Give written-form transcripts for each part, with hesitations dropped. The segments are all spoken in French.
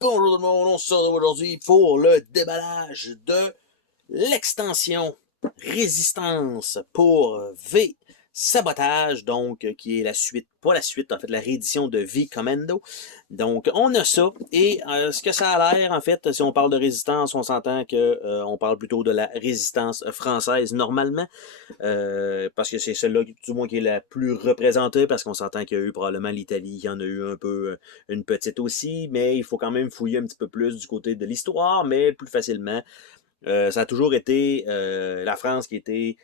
Bonjour tout le monde, on se retrouve aujourd'hui pour le déballage de l'extension Résistance pour V Sabotage, donc qui est la suite, pas la suite, en fait la réédition de V Commando. Donc on a ça, et ce que ça a l'air, en fait, si on parle de résistance, on s'entend que on parle plutôt de la résistance française normalement, parce que c'est celle-là, du moins, qui est la plus représentée, parce qu'on s'entend qu'il y a eu probablement l'Italie, il y en a eu un peu une petite aussi, mais il faut quand même fouiller un petit peu plus du côté de l'histoire, mais plus facilement. Ça a toujours été la France qui était,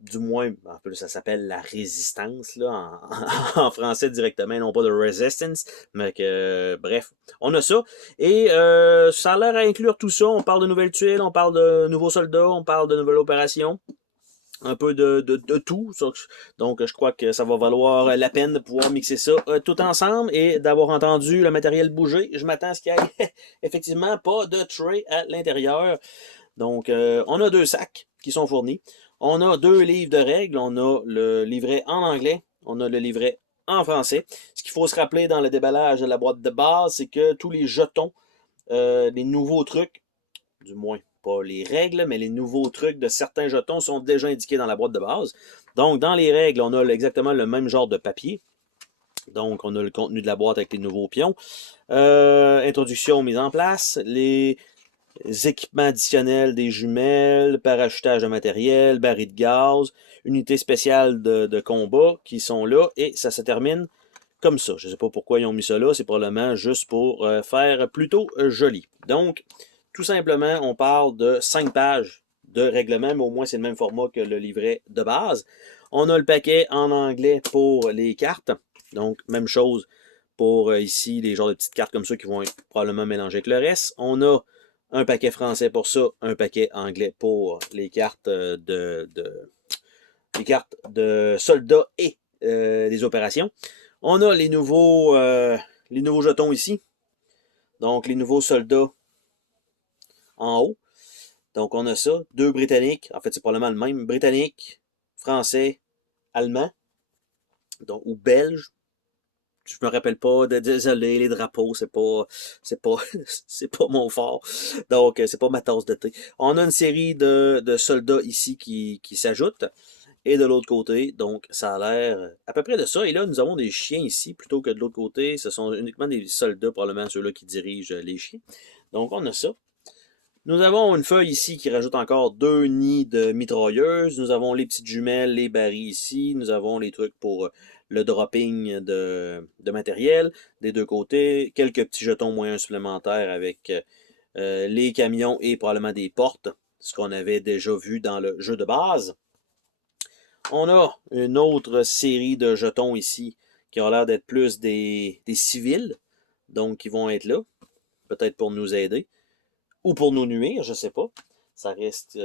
du moins, en plus ça s'appelle la résistance, là, en français directement, non pas de resistance, mais que, bref, on a ça. Et ça a l'air à inclure tout ça. On parle de nouvelles tuiles, on parle de nouveaux soldats, on parle de nouvelles opérations, un peu de tout. Donc, je crois que ça va valoir la peine de pouvoir mixer ça tout ensemble et d'avoir entendu le matériel bouger. Je m'attends à ce qu'il y ait effectivement pas de tray à l'intérieur. Donc, on a 2 sacs qui sont fournis. On a 2 livres de règles. On a le livret en anglais. On a le livret en français. Ce qu'il faut se rappeler dans le déballage de la boîte de base, c'est que tous les jetons, les nouveaux trucs, du moins pas les règles, mais les nouveaux trucs de certains jetons sont déjà indiqués dans la boîte de base. Donc, dans les règles, on a exactement le même genre de papier. Donc, on a le contenu de la boîte avec les nouveaux pions. Introduction, mise en place. Les équipements additionnels, des jumelles, parachutage de matériel, barils de gaz, unités spéciales de combat qui sont là. Et ça se termine comme ça. Je ne sais pas pourquoi ils ont mis ça là. C'est probablement juste pour faire plutôt joli. Donc, tout simplement, on parle de 5 pages de règlement, mais au moins c'est le même format que le livret de base. On a le paquet en anglais pour les cartes. Donc, même chose pour ici, les genres de petites cartes comme ça qui vont être probablement mélangées avec le reste. On a un paquet français pour ça, un paquet anglais pour les cartes les cartes de soldats et des opérations. On a les nouveaux jetons ici. Donc, les nouveaux soldats en haut. Donc, on a ça. 2 britanniques. En fait, c'est probablement le même. Britannique, français, allemand. Donc, ou belge. Je me rappelle pas. Désolé, les drapeaux, c'est pas, c'est pas mon fort. Donc, c'est pas ma tasse de thé. On a une série de soldats ici qui s'ajoutent. Et de l'autre côté, donc, ça a l'air à peu près de ça. Et là, nous avons des chiens ici, plutôt que de l'autre côté. Ce sont uniquement des soldats, probablement ceux-là qui dirigent les chiens. Donc, on a ça. Nous avons une feuille ici qui rajoute encore 2 nids de mitrailleuses. Nous avons les petites jumelles, les barils ici. Nous avons les trucs pour le dropping de matériel des 2 côtés. Quelques petits jetons moyens supplémentaires avec les camions et probablement des portes, ce qu'on avait déjà vu dans le jeu de base. On a une autre série de jetons ici qui ont l'air d'être plus des civils, donc qui vont être là, peut-être pour nous aider ou pour nous nuire, je sais pas. Ça reste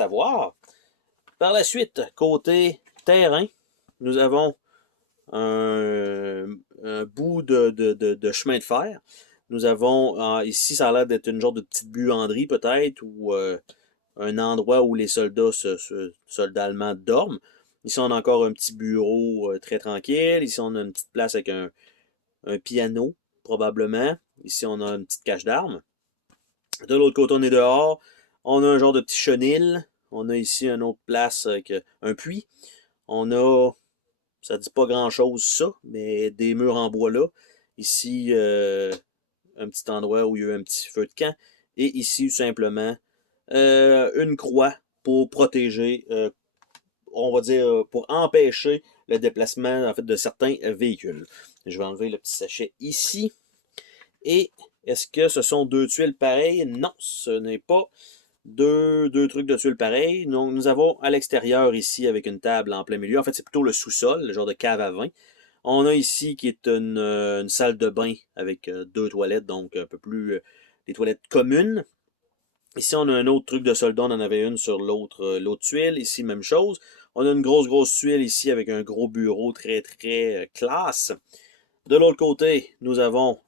à voir. Par la suite, côté terrain, nous avons un bout de chemin de fer. Nous avons ici, ça a l'air d'être une genre de petite buanderie peut-être, ou un endroit où les soldats allemands dorment. Ici, on a encore un petit bureau très tranquille. Ici, on a une petite place avec un piano, probablement. Ici, on a une petite cache d'armes. De l'autre côté, on est dehors. On a un genre de petit chenil. On a ici une autre place avec un puits. On a, ça dit pas grand-chose ça, mais des murs en bois là. Ici, un petit endroit où il y a eu un petit feu de camp. Et ici, tout simplement, une croix pour protéger, on va dire, pour empêcher le déplacement en fait, de certains véhicules. Je vais enlever le petit sachet ici. Et est-ce que ce sont 2 tuiles pareilles? Non, ce n'est pas deux trucs de tuiles pareilles. Donc, nous avons à l'extérieur ici avec une table en plein milieu. En fait, c'est plutôt le sous-sol, le genre de cave à vin. On a ici qui est une salle de bain avec 2 toilettes, donc un peu plus des toilettes communes. Ici, on a un autre truc de soldat, on en avait une sur l'autre tuile. Ici, même chose. On a une grosse tuile ici avec un gros bureau très classe. De l'autre côté, nous avons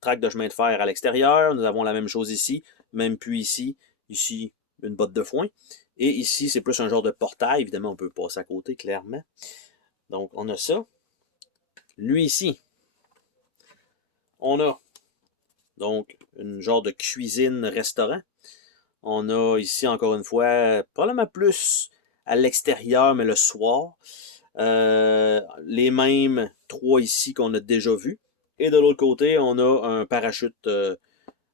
traque de chemin de fer à l'extérieur. Nous avons la même chose ici, même puits ici. Ici, une botte de foin. Et ici, c'est plus un genre de portail. Évidemment, on peut passer à côté, clairement. Donc, on a ça. Lui ici, on a donc une genre de cuisine-restaurant. On a ici, encore une fois, probablement plus à l'extérieur, mais le soir. Les mêmes trois ici qu'on a déjà vus. Et de l'autre côté, on a un parachute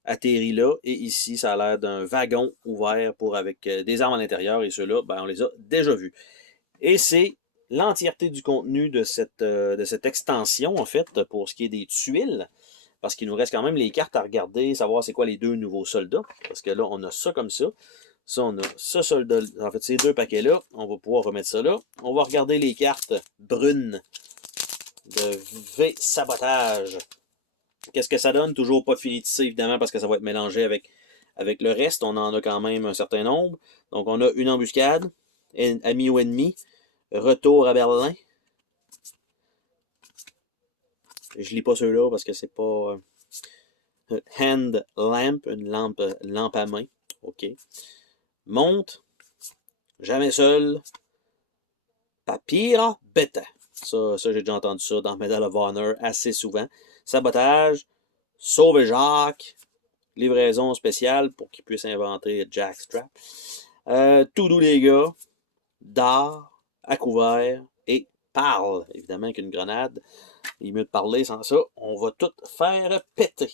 atterri là. Et ici, ça a l'air d'un wagon ouvert pour avec des armes à l'intérieur. Et ceux-là, ben, on les a déjà vus. Et c'est l'entièreté du contenu de cette extension, en fait, pour ce qui est des tuiles. Parce qu'il nous reste quand même les cartes à regarder, savoir c'est quoi les deux nouveaux soldats. Parce que là, on a ça comme ça. Ça, on a ce soldat. En fait, ces deux paquets-là, on va pouvoir remettre ça là. On va regarder les cartes brunes de V sabotage. Qu'est-ce que ça donne? Toujours pas fini de ça, évidemment, parce que ça va être mélangé avec le reste. On en a quand même un certain nombre. Donc, on a une embuscade, ami ou ennemi, retour à Berlin. Je lis pas ceux-là parce que c'est pas... hand lamp, une lampe à main. OK. Monte, jamais seul, papira bêta. Ça j'ai déjà entendu ça dans Medal of Honor assez souvent. Sabotage, sauver Jacques, livraison spéciale pour qu'il puisse inventer Jackstrap. Tout doux les gars, d'art, à couvert et parle. Évidemment qu'une grenade, il est mieux de parler sans ça. On va tout faire péter.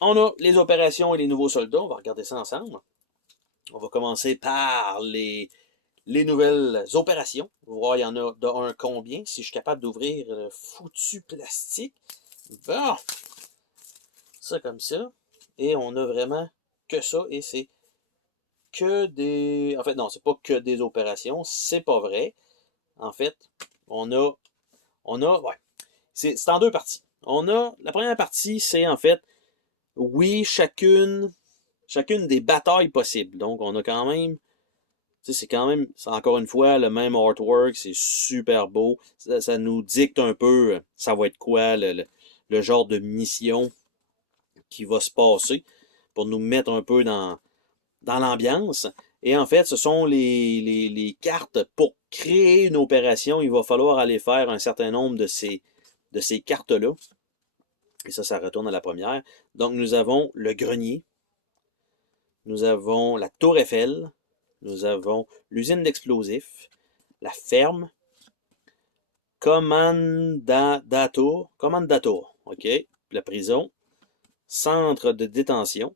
On a les opérations et les nouveaux soldats. On va regarder ça ensemble. On va commencer par les nouvelles opérations. Voir, il y en a de un combien. Si je suis capable d'ouvrir le foutu plastique. Bon. Ça comme ça. Et on a vraiment que ça. Et c'est que des... En fait, non, c'est pas que des opérations. C'est pas vrai. En fait, on a... Ouais. C'est en deux parties. On a... La première partie, c'est en fait... Oui, chacune des batailles possibles. Donc, on a quand même, c'est quand même, encore une fois, le même artwork, c'est super beau. Ça nous dicte un peu, ça va être quoi, le genre de mission qui va se passer pour nous mettre un peu dans l'ambiance. Et en fait, ce sont les cartes pour créer une opération. Il va falloir aller faire un certain nombre de ces cartes-là. Et ça retourne à la première. Donc, nous avons le grenier. Nous avons la Tour Eiffel. Nous avons l'usine d'explosifs. La ferme. Commandator. OK. La prison. Centre de détention.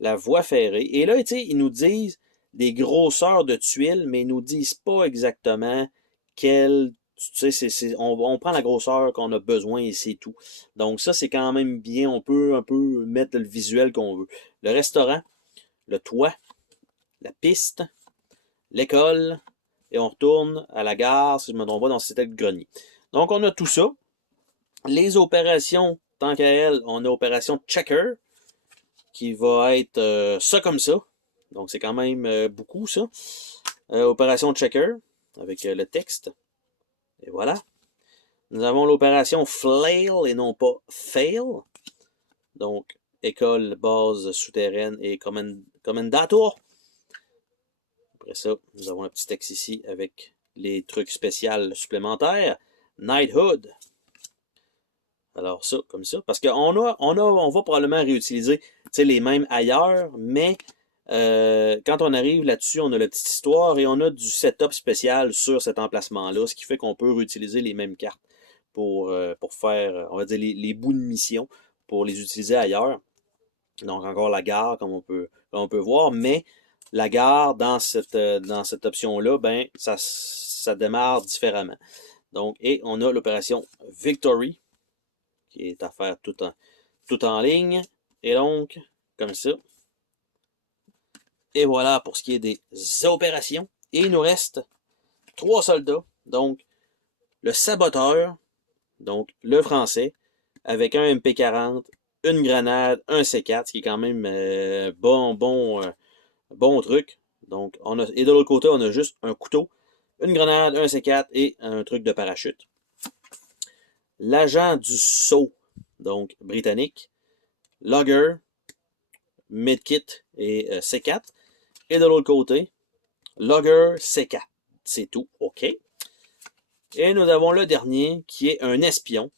La voie ferrée. Et là, tu sais, ils nous disent des grosseurs de tuiles, mais ils nous disent pas exactement quelle. Tu sais, on prend la grosseur qu'on a besoin et c'est tout. Donc ça, c'est quand même bien. On peut un peu mettre le visuel qu'on veut. Le restaurant, le toit, la piste, l'école, et on retourne à la gare, si je ne me trompe pas, dans c'était le grenier. Donc on a tout ça. Les opérations, tant qu'à elles, on a opération Checker, qui va être ça comme ça. Donc c'est quand même beaucoup ça. Opération Checker, avec le texte. Et voilà. Nous avons l'opération Flail et non pas Fail. Donc, école, base souterraine et Commendator. Après ça, nous avons un petit texte ici avec les trucs spéciaux supplémentaires. Knighthood. Alors ça, comme ça. Parce qu'on on va probablement réutiliser les mêmes ailleurs, mais quand on arrive là-dessus, on a la petite histoire et on a du setup spécial sur cet emplacement-là, ce qui fait qu'on peut réutiliser les mêmes cartes pour faire, on va dire, les bouts de mission pour les utiliser ailleurs. Donc encore la gare, comme on peut voir, mais la gare, dans cette option-là, ben, ça démarre différemment. Donc, et on a l'opération Victory, qui est à faire tout en ligne. Et donc, comme ça. Et voilà pour ce qui est des opérations. Et il nous reste 3 soldats. Donc, le saboteur, donc le français, avec un MP40, une grenade, un C4, ce qui est quand même bon truc. Donc, et de l'autre côté, on a juste un couteau, une grenade, un C4 et un truc de parachute. L'agent du saut, donc britannique, Logger, Medkit et C4. Et de l'autre côté, Logger, C4. C'est tout, OK. Et nous avons le dernier qui est un espion.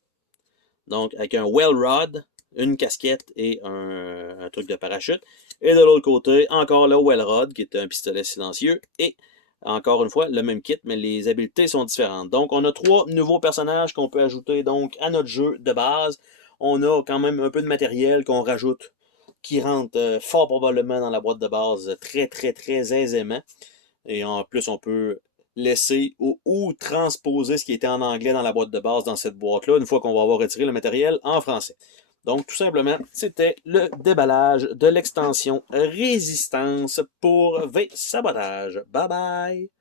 Donc, avec un Well Rod, une casquette et un truc de parachute. Et de l'autre côté, encore le Well Rod, qui est un pistolet silencieux. Et encore une fois, le même kit, mais les habiletés sont différentes. Donc, on a 3 nouveaux personnages qu'on peut ajouter donc à notre jeu de base. On a quand même un peu de matériel qu'on rajoute, qui rentre fort probablement dans la boîte de base très, très, très aisément. Et en plus, on peut laisser ou transposer ce qui était en anglais dans la boîte de base dans cette boîte-là, une fois qu'on va avoir retiré le matériel en français. Donc, tout simplement, c'était le déballage de l'extension Résistance pour V-Sabotage. Bye bye!